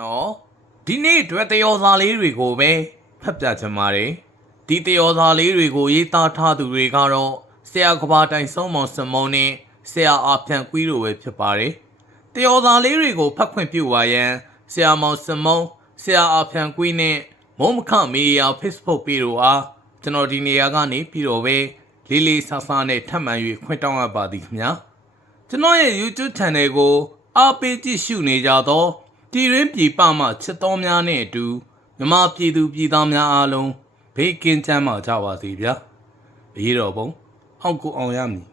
နော်ဒီနေ့တွေ့တယောစာလေးတွေကိုပဲဖတ်ပြချင်ပါတယ်ဒီတယောစာလေးတွေကိုရေးသားထားသူတွေကတော့ဆရာကဘာတိုင်ဆုံးမောင်စမုံနဲ့ဆရာအာဖြန်ကွီးတို့ပဲဖြစ်ပါတယ်တယောစာလေးတွေကိုဖတ်ခွင့်ပြုပါရန်ဆရာမောင်စမုံဆရာအာဖြန်ကွီးနဲ့မုံမခမီဒီယာ Facebook ပေတို့အားကျွန်တော်ဒီနေရာကနေပြီးတော့ပဲလေးလေးဆာဆာနဲ့ထပ်မံ၍ခွင့်တောင်းအပ်ပါသည်ခင်ဗျာကျွန်တော်ရဲ့ YouTube channel ကိုအားပေးကြည့်ရှုနေကြသော ပြည်ရင်းပြည်ပမှချစ်တော်များနဲ့အတူမြမပြည်သူပြည်သားများအားလုံးဘေးကင်းချမ်းပါကြပါစေဗျာ။ဘေးတော်ဘုံအောက်ကိုအောင်ရမည်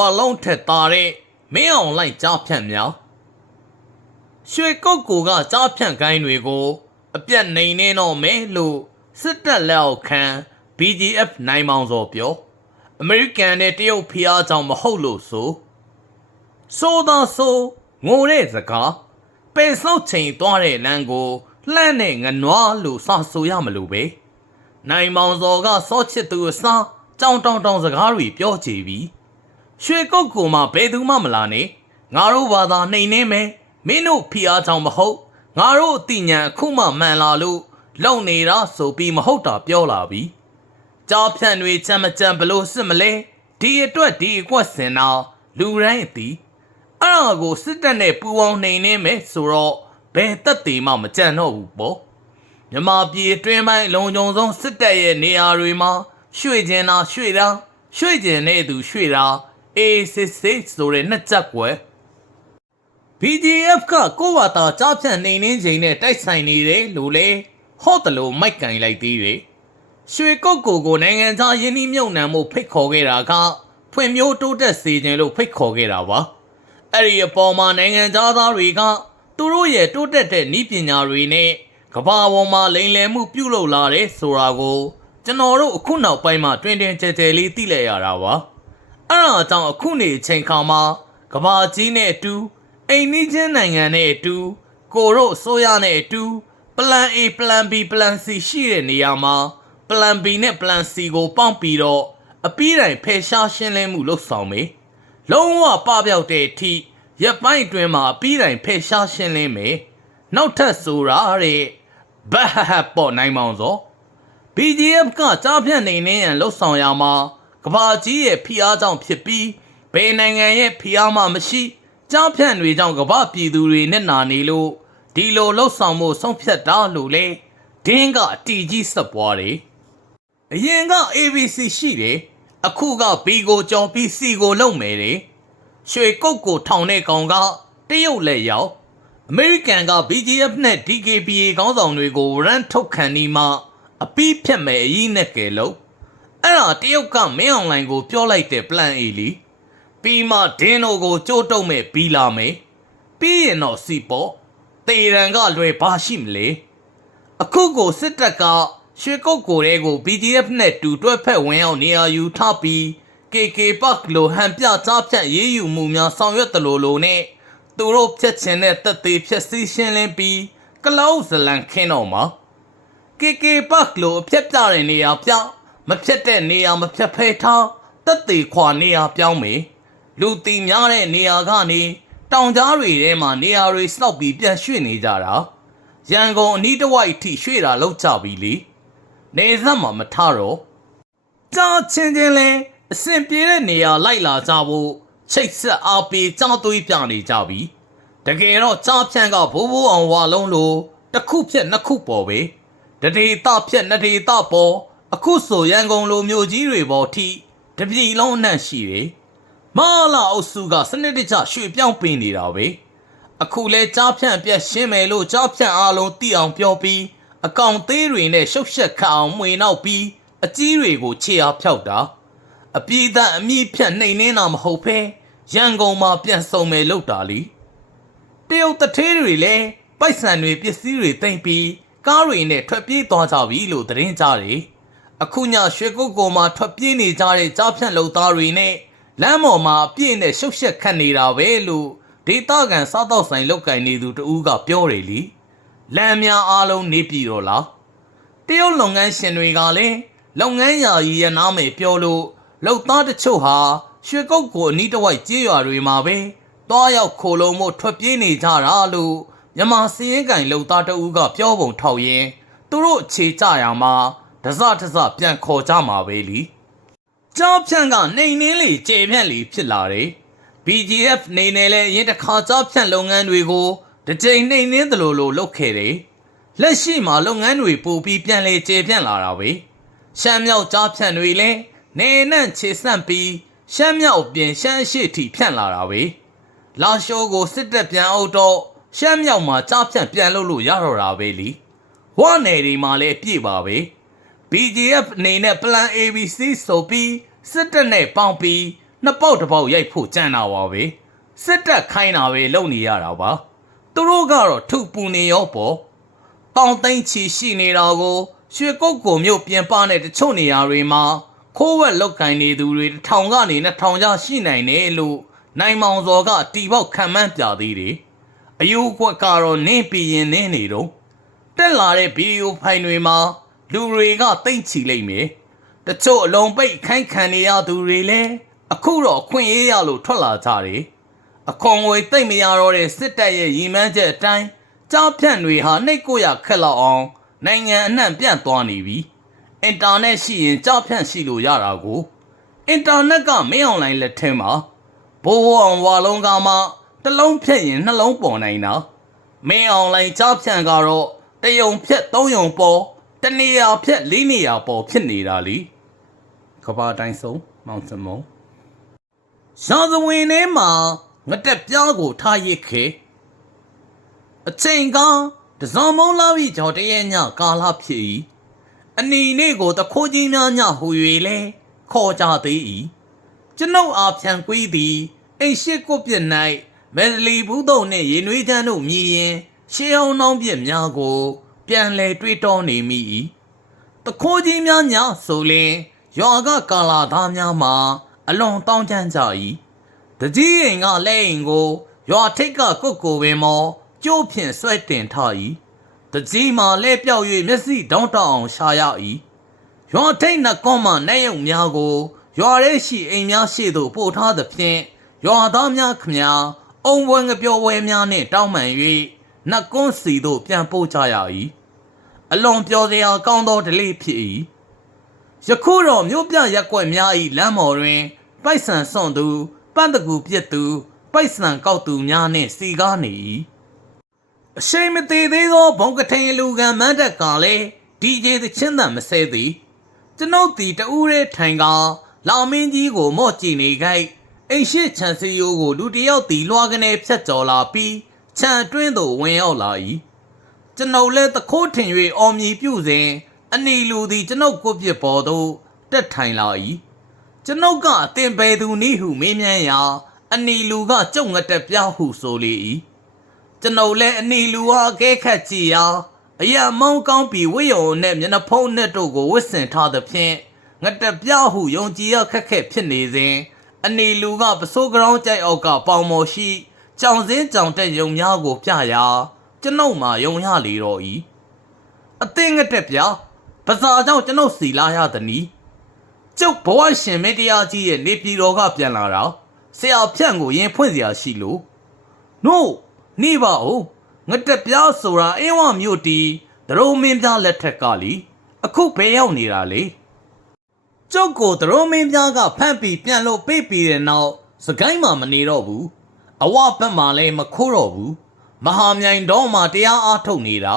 ဝါလုံးထက်သားတဲ့မင်းအောင်လိုက်ကြားဖြန့်မြောက်ရွှေကုတ်ကိုကကြားဖြန့်ကိုင်းတွေကိုအပြတ်နေနေတော့မဲလို့စစ်တပ်လက်အောက်ခံ BGF နိုင်မောင်စောပြောအမေရိကန်နဲ့တရုတ်ဖျားကြောင့်မဟုတ်လို့ဆိုဆိုတော့ဆိုငိုတဲ့စကားပင်စောက်ချိန်သွားတဲ့လမ်းကိုလှမ်းနဲ့ငနွားလို့စဆိုရမလို့ပဲနိုင်မောင်စော်ကစောချစ်သူအစားကြောင်တောင်တောင်စကားတွေပြောကြပြီ ရွှေကုတ်ကူမှာဘယ်သူမှမလာနဲ့ငါတို့ဘာသာနှိမ်နေမယ်မင်းတို့ဖီအားကြောင့်မဟုတ်ငါတို့အတိညာအခုမှမှန်လာလို့လုံနေတာဆိုပြီးမဟုတ်တာပြောလာပြီကြားဖြန့်တွေချမ်းမချမ်းဘလို့စစ်မလဲဒီအတွက်ဒီအကွက်စင်တာလူတိုင်းအသည်အဲ့ဒါကိုစစ်တပ်နဲ့ပူပေါင်းနှိမ်နေမယ်ဆိုတော့ဘယ်သက်သေးမှမကြံတော့ဘူးပေါ့မြမပြည်အတွင်းပိုင်းလုံခြုံဆုံးစစ်တပ်ရဲ့နေရာတွေမှာရွှေကျင်တာရွှေတာရွှေကျင်တဲ့သူရွှေတာ အေးစစ်စစ်ဆိုတဲ့နှစ်ချက်ကွယ် BGF ကကိုဝါတာကြားဖြန့်နေနေချိန်နဲ့တိုက်ဆိုင်နေတယ်လို့လေဟော့တလို့မိုက်ကင်လိုက်သေးတယ်ရွှေကုတ်ကိုကိုနိုင်ငံခြားယင်းနှိမြုံနှံမှုဖိတ်ခေါ်ခဲ့တာကဖွံ့ဖြိုးတိုးတက်စေခြင်းလို့ဖိတ်ခေါ်ခဲ့တာပါအဲ့ဒီအပေါ်မှာနိုင်ငံခြားသားတွေကသူတို့ရဲ့တိုးတက်တဲ့ဤပညာတွေနဲ့ကမ္ဘာပေါ်မှာလိမ်လည်မှုပြုလုပ်လာတဲ့ဆိုတာကိုကျွန်တော်တို့အခုနောက်ပိုင်းမှာတွင်တွင်ကြဲကြဲလေးသိလိုက်ရတာပါ အဲ့ဒါကြောင့်အခုနေအချိန်ခါမှာကမ္ဘာကြီးနဲ့အတူအိမ်နီးချင်းနိုင်ငံနဲ့အတူကိုတို့အစိုးရနဲ့အတူ plan A plan B plan C ရှိတဲ့နေရာမှာ plan B နဲ့ plan C ကိုပေါင်းပြီးတော့အပြီးတိုင်ဖယ်ရှားရှင်းလင်းမှုလုပ်ဆောင်မယ်လုံးဝပပျောက်တဲ့အထိရပ်ပိုင်းအတွင်းမှာအပြီးတိုင်ဖယ်ရှားရှင်းလင်းမယ်နောက်ထပ်ဆိုတာတဲ့ဘဟဟပေါ့နိုင်မောင်စော BGF ကကြားဖြတ်နေနေရန်လှုပ်ဆောင်ရမှာ ကဘာကြီးရဲ့ဖိအားကြောင့်ဖြစ်ပြီးဘယ်နိုင်ငံရဲ့ဖိအားမှမရှိကြားဖြတ်တွေကြောင့်ကဘာပြည်သူတွေနဲ့နာနေလို့ဒီလိုလှုပ်ဆောင်မှုဆုံးဖြတ်တာလို့လေဒင်းကအတီကြီးဆက်ပွားတယ်အရင်က ABC ရှိတယ်အခုက B ကိုကြော်ပြီး C ကိုလုံမယ်တယ်ရွှေကုတ်ကိုထောင်တဲ့ကောင်ကတရုတ်လက်ရောက်အမေရိကန်က BGF နဲ့ DKBA ခေါင်းဆောင်တွေကိုရန်ထုတ်ခံနေမှအပီးဖြတ်မဲ့အကြီးနဲ့ကယ်လို့ အဲ့ဒါတရုတ်ကမင်းအွန်လိုင်းကိုပြောလိုက်တဲ့ plan A လီပြီးမှဒင်းတို့ကိုကြိုးတုံးမဲ့ပြီးလာမယ်ပြီးရင်တော့စီပေါ့တေရန်ကလွယ်ပါရှိမလဲအခုကိုစစ်တပ်ကရွှေကုတ်ကိုတဲကို BGF နဲ့တူတွဲဖက်ဝင်အောင်နေရာယူထားပြီး KK Park လိုဟန်ပြကြားဖြတ်ရေးယူမှုများဆောင်ရွက်တယ်လို့လို့နဲ့သူတို့ဖြတ်ချင်တဲ့တက်သေးဖြတ်စည်းရှင်းလင်းပြီးကလောက်ဇလန်ခင်းတော့မှာ KK Park လိုအဖြတ်ပြတဲ့နေရာပြောင်း မဖြတ်တဲ့နေရာမဖြတ်ဖဲထားတက်သေးခွာနေရာပြောင်းမေလူတီများတဲ့နေရာကနေတောင်ကြားတွေထဲမှာနေရာတွေစောက်ပြီးပြန်ရွှေ့နေကြတာရန်ကုန်အနီးတစ်ဝိုက်ထိရွှေ့တာလောက်ကြပြီလေနေဆက်မှာမထတော့ကြားချင်းချင်းလဲအဆင်ပြေတဲ့နေရာလိုက်လာကြဖို့ချိတ်ဆက်အားပေးကြားသွေးပြနေကြပြီတကယ်တော့ကြားဖြန့်ကဘိုးဘိုးအောင်ဝါလုံးလိုတစ်ခုဖြက်နှစ်ခုပေါ်ပဲတဒေတာဖြက်နှစ်ဒေတာပေါ် အခုဆိုရန်ကုန်လိုမျိုးကြီးတွေပေါ်ထိတပြည်လုံးအနှံ့ရှိတယ်မာလာအုပ်စုကစနစ်တကျရွှေ့ပြောင်းပေးနေတာပဲအခုလဲကြားဖြန့်အပြက်ရှင်းမယ်လို့ကြားဖြန့်အားလုံးသိအောင်ပြောပြီးအကောင်သေးတွေနဲ့ရှုပ်ရှက်ခတ်အောင်မှွေနောက်ပြီးအကြီးတွေကိုခြေအားဖြောက်တာအပြေးသားအမြင့်ဖြတ်နှိမ်နေတာမဟုတ်ဖဲရန်ကုန်မှာပြန်ဆုံမယ်လို့တာလီတရုတ်တထေးတွေလည်းပိုက်ဆံတွေပစ္စည်းတွေတင်ပြီးကားတွေနဲ့ထွက်ပြေးသွားကြပြီလို့သတင်းကြတယ် အခုညရွှေကုတ်ကိုမှာထွက်ပြေးနေကြတဲ့ကြားဖြန့်လုံသားတွေနဲ့လမ်းပေါ်မှာအပြည့်နဲ့ရှုပ်ရှက်ခတ်နေတာပဲလို့ဒေတာကန်စားတော့ဆိုင်လောက်ကင်နေသူတဦးကပြောတယ်လीလမ်းများအားလုံးနေပြီတော့လားတရုတ်လုပ်ငန်းရှင်တွေကလည်းလုပ်ငန်းယာယီရနာမယ်ပြောလို့လုံသားတချို့ဟာရွှေကုတ်ကိုအနီးတစ်ဝိုက်ကြေးရွာတွေမှာပဲတွားရောက်ခိုလုံမှုထွက်ပြေးနေကြတာလို့မြန်မာစည်ရင်ကင်လုံသားတဦးကပြောပုံထောက်ရင်းသူတို့အခြေကြရမှာ တစတစပြန်ခေါ်ကြမှာပဲလीကြောက်ဖြန့်ကနှိမ်နှင်းလေကျေဖြန့်လေဖြစ်လာတယ်။ BGF နေနဲ့လဲရင်တစ်ခါကြောက်ဖြန့်လုပ်ငန်းတွေကိုတစ်ချိန်နှိမ်နှင်းသလိုလိုလုပ်ခဲ့တယ်။လက်ရှိမှာလုပ်ငန်းတွေပိုပြီးပြန်လေကျေဖြန့်လာတာပဲ။ရှမ်းမြောက်ကြောက်ဖြန့်တွေလဲနေနဲ့ခြေဆန့်ပြီးရှမ်းမြောက်ပြင်ရှမ်းရှိထိဖြန့်လာတာပဲ။လာရှိုးကိုစစ်တပ်ပြန်အုပ်တော့ရှမ်းမြောက်မှာကြောက်ဖြန့်ပြန်လုပ်လို့ရတော့တာပဲလी။ဝါနယ်တွေမှာလဲပြည့်ပါပဲ။ BGF အနေနဲ့ Plan ABC ဆိုပြီးစစ်တပ်နဲ့ပေါင်းပြီးနှစ်ပေါက်တစ်ပေါက်ရိုက်ဖို့ကြံတာပါပဲစစ်တပ်ခိုင်းတာပဲလုပ်နေရတာပါသူတို့ကတော့ထုပူနေရောပေါ့ပေါင်သိန်းချီရှိနေတာကိုရွှေကုတ်ကိုမြို့ပြင်ပနဲ့တချို့နေရာတွေမှာခိုးဝက်လောက်ကင်နေသူတွေတစ်ထောင်ကနေနှစ်ထောင်ကြားရှိနိုင်တယ်လို့နိုင်မောင်စော်ကတီပေါက်ခံမှန်းပြသေးတယ်အယူခွက်ကတော့နင်းပြီးရင်နင်းနေတော့တက်လာတဲ့ဗီဒီယိုဖိုင်တွေမှာ လူတွေကတိတ်ချီလိမ့်မယ်။တချို့အလုံးပိတ်ခိုင်းခံနေရသူတွေလည်းအခုတော့အခွင့်အရေးရလို့ထွက်လာကြတယ်။အခွန်ငွေတိတ်မရတော့တဲ့စစ်တပ်ရဲ့ရည်မှန်းချက်အတိုင်းကြားဖြန့်တွေဟာနှိတ်ကိုရခက်လောက်အောင် နိုင်ငံအနှံ့ပြန့်သွားနေပြီ။အင်တာနက်ရှိရင်ကြားဖြန့်ရှိလို့ရတာကိုအင်တာနက်ကမင်းအွန်လိုင်းလက်ထဲမှာဘိုးဘွားဝါလုံးကမှတစ်လုံးဖြတ်ရင်နှလုံးပေါ်နိုင်တာမင်းအွန်လိုင်းကြားဖြန့်ကတော့တယုံဖြက်သုံးယုံပေါ် တနေရာဖြက်လေးနေရာပေါ်ဖြစ်နေတာလीကဘာတိုင်းဆုံးမောင်စမုံရှာသဝင်ထဲမှာငတက်ပြားကိုထားရစ်ခေအချိန်ကတစောင်းမုံလာပြီးကြော်တရဲ့ညကာလဖြစ်၏အနီနေ့ကိုတခိုးကြီးများညဟူ၍လဲခေါ်ကြသေး၏ကျွန်ုပ်အားဖြန်ကွေးသည်အိမ်ရှိကုတ်ပြစ်၌မက်လီဘူးတုံနှင့်ရေနွေးချမ်းတို့မြည်ရင်ရှေးအောင်နှောင်းပြစ်များကို ပြန်လဲတွေးတောနေမိ၏တခိုးကြီးများညဆိုလင်ရွာကကာလာသားများမှာအလွန်တောင်းချမ်းကြ၏တကြီးရင်ကလက်ရင်ကိုရွာထိတ်ကကုတ်ကိုပင်မောကျိုးဖြင့်ဆွဲတင်ထား၏တကြီးမှာလဲပြောက်၍မျက်စိတောင်းတအောင်ရှာရ၏ရွာထိတ်နှကွန်မှနဲ့ရုံများကိုရွာရဲရှိအိမ်များရှိသို့ပို့ထားသဖြင့်ရွာသားများခမညာအုံဝဲငပြောဝဲများနှင့်တောင်းပန်၍နှကွန်းစီသို့ပြန်ပို့ကြရ၏ အလွန်ပျော်စရာကောင်းသောဒလေးဖြစ်၏ယခုတော့မြို့ပြရက်ကွက်များ၏လမ်းမော်တွင် ပိုက်ဆံစွန့်သူပန့်တကူပြစ်သူပိုက်ဆံကောက်သူများနှင့်စီကားနေ၏အရှိန်မသေးသေးသောဘုံကထိန်လူကံမန်းတက်ကလည်းဒီဂျေသချင်းတန်မဆဲသည်ကျွန်ုပ်သည်တဦးရဲထိုင်ကလာမင်းကြီးကိုမော့ကြည့်နေခိုက်အိမ်ရှိချန်စီယိုကိုလူတစ်ယောက်သည်လွှာကနေဖြတ်ကျော်လာပြီးခြံအတွင်းသို့ဝင်ရောက်လာ၏ ကျွန်ုပ်လည်းတခိုးထင်၍အော်မြည်ပြုစဉ်အနီလူသည်ကျွန်ုပ်ကိုပြစ်ပေါ်သို့တက်ထိုင်လာ၏ကျွန်ုပ်ကအသင်ပေသူနီးဟုမေးမြန်းရာအနီလူကကြုံငတက်ပြဟုဆိုလေ၏ကျွန်ုပ်လည်းအနီလူဟာအကဲခတ်ကြည့်ရာအရာမောင်းကောင်းပြီးဝိယုံနှင့်မျက်နှာဖုံးနှင့်တို့ကိုဝစ်စင်ထားသဖြင့်ငတက်ပြဟုယုံကြည်ရခက်ခက်ဖြစ်နေစဉ်အနီလူကပစိုးကရောင်းကြိုက်အောက်ကပေါင်မော်ရှိကြောင်စင်းကြောင်တက်ယုံများကိုပြရာ ကျွန်ုပ်မှယုံရလေတော့၏အသင်ငတက်ပြပဇာကြောင့်ကျွန်ုပ်စီလာရသည်နီကျုပ်ဘဝရှင်မင်းတရားကြီးရဲ့နေပြည်တော်ကပြန်လာတာဆရာဖြန့်ကိုရင်ဖွင့်စရာရှိလို့နို့နေပါဦးငတက်ပြဆိုတာအင်းဝမြို့တီဒရုံမင်းပြလက်ထက်ကလीအခုဘယ်ရောက်နေတာလဲကျုပ်ကိုဒရုံမင်းပြကဖန့်ပြီးပြန်လို့ပြေးပြီးတဲ့နောက်စကိုင်းမှာမနေတော့ဘူးအဝဘက်မှာလည်းမခိုးတော့ဘူး မဟာမြိုင်တော့မှတရားအားထုတ်နေတာ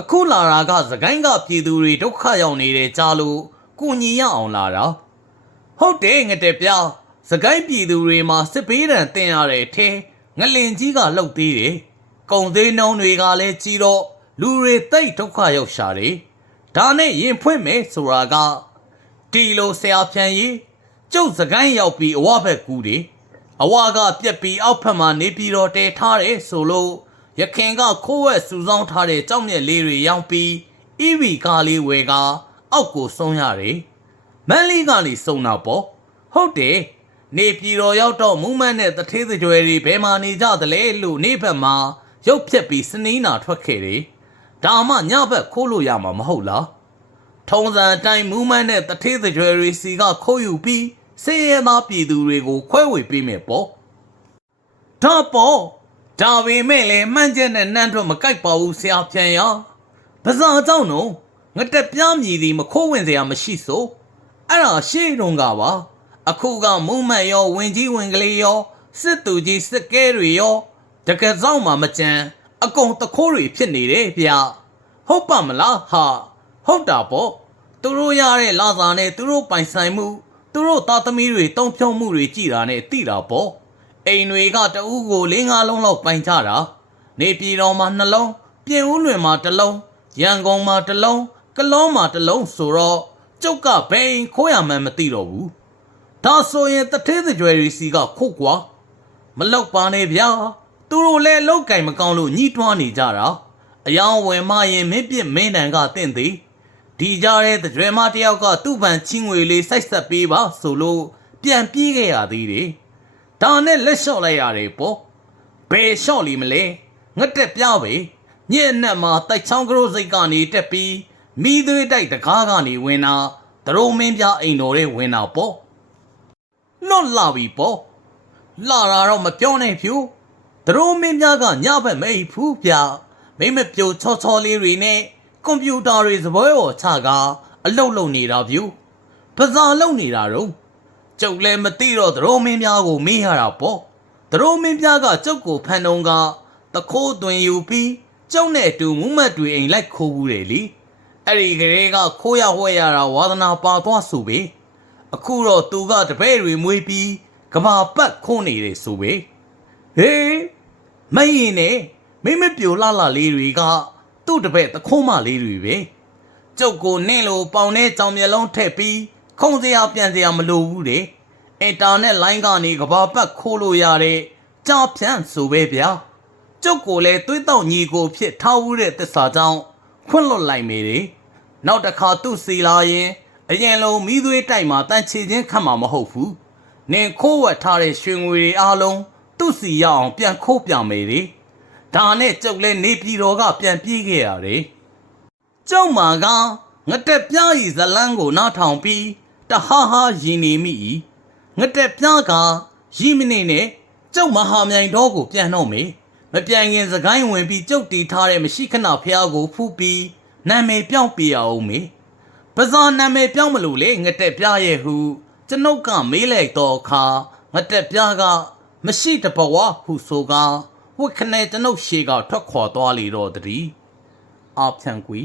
အခုလာတာကစကိုင်းကပြည်သူတွေဒုက္ခရောက်နေတယ်ကြားလို့ကုညီရအောင်လာတာဟုတ်တယ်ငတဲ့ပြစကိုင်းပြည်သူတွေမှာစစ်ပေးတံတင်ရတဲ့အထင်းငလင်ကြီးကလှုပ်သေးတယ်ကုံသေးနှုံတွေကလည်းကြီးတော့လူတွေတိတ်ဒုက္ခရောက်ရှာတယ်ဒါနဲ့ရင်ဖွင့်မယ်ဆိုတာကတီလိုဆရာဖြန်ကြီးကျုပ်စကိုင်းရောက်ပြီးအဝဘက်ကူတယ်အဝကပြက်ပြီးအောက်ဖက်မှာနေပြီးတော့တဲထားတယ်ဆိုလို့ ရခင်ကခိုးဝက်စူဆောင်းထားတဲ့ကြောက်မြက်လေးတွေရောင်းပြီးအီဗီကားလေးဝယ်ကအအောက်ကိုဆုံးရတယ်မန်းလေးကနေစုံတာပေါ့ဟုတ်တယ်နေပြည်တော်ရောက်တော့မူးမန်းနဲ့တထေးကြွယ်တွေဘယ်မှာနေကြသလဲလို့နေဘက်မှာရုပ်ဖြက်ပြီးစနီးနာထွက်ခဲ့တယ်ဒါမှညဘက်ခိုးလို့ရမှာမဟုတ်လားထုံးစံအတိုင်းမူးမန်းတဲ့တထေးသကြွယ်ရီစီကခိုးယူပြီးစေရသားပြည်သူတွေကိုခွဲဝေပေးမယ်ပေါ့ဒါပေါ့ ဒါပေမဲ့လည်းမှန်းချက်နဲ့နှမ်းထွက်မကြိုက်ပါဘူးဆရာပြန်ရပဇာเจ้าနော်ငါတက်ပြားမြည်သည်မခိုးဝင်စရာမရှိဆိုအဲ့ဒါရှေ့တုန်းကပါအခုကမူးမတ်ရောဝင်ကြီးဝင်ကလေးရောစစ်သူကြီးစစ်ကဲတွေရောတကယ်ဆောင်မှမကြမ်းအကုန်တခိုးတွေဖြစ်နေတယ်ဗျဟုတ်ပါမလားဟာဟုတ်တာပေါ့ သူတို့ရတဲ့လာစာနဲ့သူတို့ပိုင်ဆိုင်မှုသူတို့သားသမီးတွေတုံ့ဖြုံမှုတွေကြည်တာနဲ့တိတာပေါ့ အိမ်တွေကတအူးကိုလေးငါးလုံးလောက်ပိုင်ကြတာနေပြည်တော်မှာနှလုံးပြင်ဦးလွင်မှာတစ်လုံးရန်ကုန်မှာတစ်လုံးကလောမှာတစ်လုံးဆိုတော့ကျုပ်ကဘယ်အိမ်ခိုးရမှန်းမသိတော့ဘူးဒါဆိုရင်တထေးသကြွယ်ရီစီကခုတ်ကွာမလောက်ပါနဲ့ဗျာသူတို့လည်းလောက်ကင်မကောင်းလို့ညှိတွားနေကြတာအယောင်ဝင်မရင်မင်းပြစ်မင်းတန်ကတင့်သည်ဒီကြားတဲ့တကြွယ်မတယောက်ကသူ့ဗန်ချင်းငွေလေးစိုက်ဆက်ပေးပါဆိုလို့ပြန်ပြေးခဲ့ရသေးတယ်။ ဒါနဲ့လက်လျှော့လိုက်ရတယ်ပေါ့။ဘယ်လျှော့လီမလဲ။ငတ်တက်ပြပဲ။ညက်နဲ့မှာတိုက်ချောင်းကရိုးစိတ်ကနေတက်ပြီးမိသွေးတိုက်တကားကနေဝင်တာဒရုံမင်းပြအိမ်တော်ရဲ့ဝင်တာပေါ့။လွတ်လာပြီပေါ့။လာတာတော့မပြောနဲ့ဖြူ။ဒရုံမင်းပြကညဘက်မိတ်ဖူးပြ။မိမပြိုချောချောလေးတွေနဲ့ကွန်ပျူတာတွေစပွဲပေါ်ချကအလုတ်လုံနေတာဗျူပဇာလုံနေတာတော့ ကျုပ်လည်းမသိတော့သရိုးမင်းများကိုမေးရတာပေါ့သရိုးမင်းများကကျုပ်ကိုဖန်တုံးကတခိုးသွင်ယူပြီးကျုပ်နဲ့အတူမူးမတ်တွေအိမ်လိုက်ခိုးဘူးတယ်လीအဲ့ဒီကလေးကခိုးရဝှဲရတာဝါသနာပါသွားဆိုပဲအခုတော့သူကတပည့်တွေမွေးပြီးကဘာပတ်ခိုးနေတယ်ဆိုပဲဟေးမင်းရင်နဲ့မိမပြိုလှလှလေးတွေက သူ့တပည့်သခုံးမလေးတွေပဲကျုပ်ကိုနင့်လိုပေါင်နဲ့ကြောင်မျက်လုံးထည့်ပြီး ခုံစရာပြန်စရာမလိုဘူးတဲ့အင်တာနက်လိုင်းကနေကဘာပတ်ခိုးလို့ရတဲ့ကြောင်ဖြန့်ဆိုပဲဗျာကျုပ်ကိုလည်းသွေးတောက်ညီကိုဖြစ်ထားဦးတဲ့သစ္စာကြောင့်ခွန့်လွတ်လိုက်မိတယ်နောက်တစ်ခါသူ့စီလာရင်အရင်လုံးမိသွေးတိုက်မှာတန်ချေချင်းခတ်မှာမဟုတ်ဘူးနင်ခိုးဝတ်ထားတဲ့ရွှေငွေတွေအားလုံးသူ့စီရအောင်ပြန်ခိုးပြမေလေဒါနဲ့ကျုပ်လည်းနေပြည်တော်ကပြန်ပြေးခဲ့ရတယ်ကျုပ်မာကငတက်ပြားဤဇလန်းကိုနားထောင်ပြီး တဟားဟားရင်နေမိ၏ငတက်ပြားကရီမနေနဲ့ကျုပ်မဟာမြိုင်တော်ကိုပြန်တော့မေမပြန်ခင်စကိုင်းဝင်ပြီးကျုပ်တီထားတဲ့မရှိခဏဖျားကိုဖူးပြီးနာမည်ပြောင်းပြရအောင်မေပဇာနာမည်ပြောင်းမလို့လေငတက်ပြားရဲ့ဟုကျွန်ုပ်ကမေးလိုက်တော့အခါငတက်ပြားကမရှိတဘဝဟုဆိုကဝိခနဲ့ကျွန်ုပ်ရှေကထွက်ခွာသွားလေတော့တည်းအဖျံကွီ